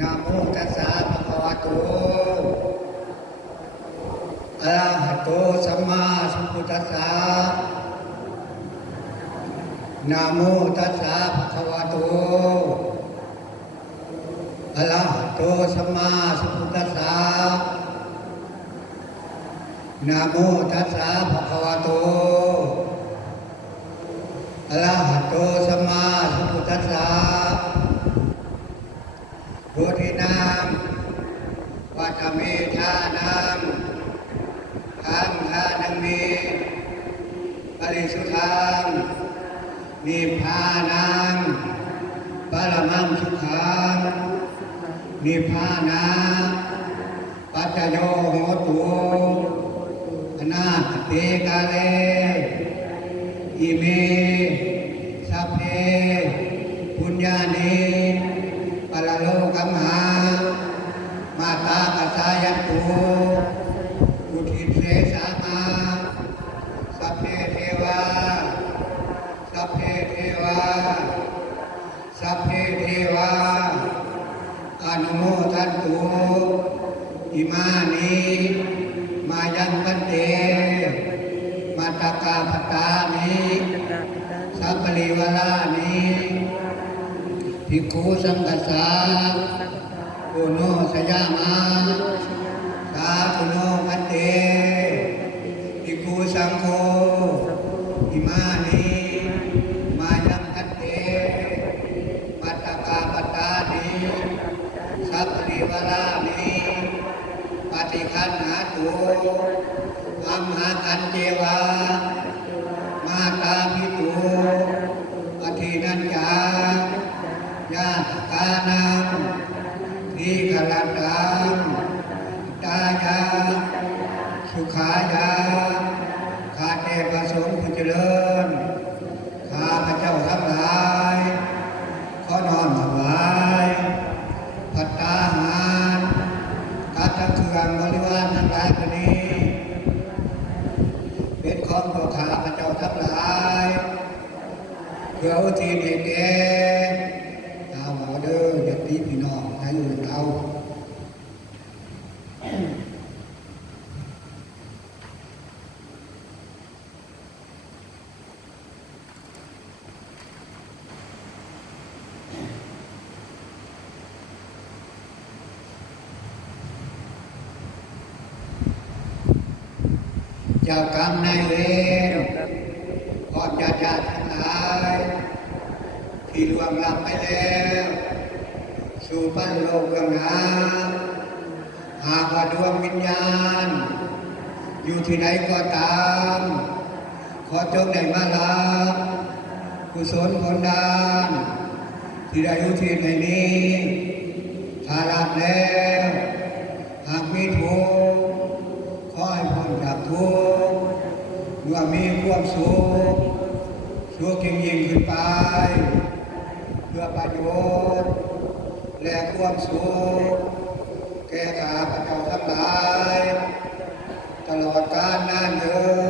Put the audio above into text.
นะโมตัสสะภะคะวะโตอะระหะโตสัมมาสัมพุทธัสสะนะโมตัสสะภะคะวะโตอะระหะโตสัมมาสัมพุทธัสสะนะโมตัสสะภะคะวะโตอะระหะโตสัมมาสัมพุทธัสสะโพธินามวัฏเมธานามขันธานังเมปริสุทธังนิพพานังปรมังสุขังนิพพานังปัจจโยโหตุอนาคเตกาเลอิเมสัพเพปุญญานิปรโลกัมหามาตาปัสสายันตุอุทิเสสามาสัพเพเทวาสัพเพเทวาสัพเพเทวาอนุโมทันตุอิมานิมายังปันเตมาตากาปตานิสัพพลิวรานิภิกขุสังฆัสสะโอโนสยามาสาธุโนพันเตภิกขุสังโฆอิมานิมายังพันเตมาตากาปตานิสัพพลิวรานิปฏิคันหาตุอัมหากันเจวามาตาภิตุอธินัญญายาตกานังทีฆลันตังตายาสุขายาข้าแต่พระสงฆ์ผู้เจริญข้าพระเจ้าทั้งหลายขอน้อมถวายภัตตาหารกัตถเครื่องบริวารทั้งหลายคนนี้เป็นของตัวข้าพระเจ้าทั้งหลายเพื่ออุทิศให้แก่เอาเด้อญาติพี่น้องให้อยู่เราเจ้ากรรมนายเวรขอญาติทั้งหลายที่ล่วงลับไปแล้วสู่พันโลกเบื้องหน้าหากว่าดวงวิญญาณอยู่ที่ไหนก็ตามขอจงได้มารับกุศลผลดานที่ได้อุทิศให้นี้ถ้ารับแล้วหากมีทุกข์ขอให้พ้นจากทุกข์เมื่อมีความสุขสุขยิ่งขึ้นไปเพื่อประโยชน์และความสุขแก่ข้าพเจ้าทั้งหลายตลอดกาลนานเทอญ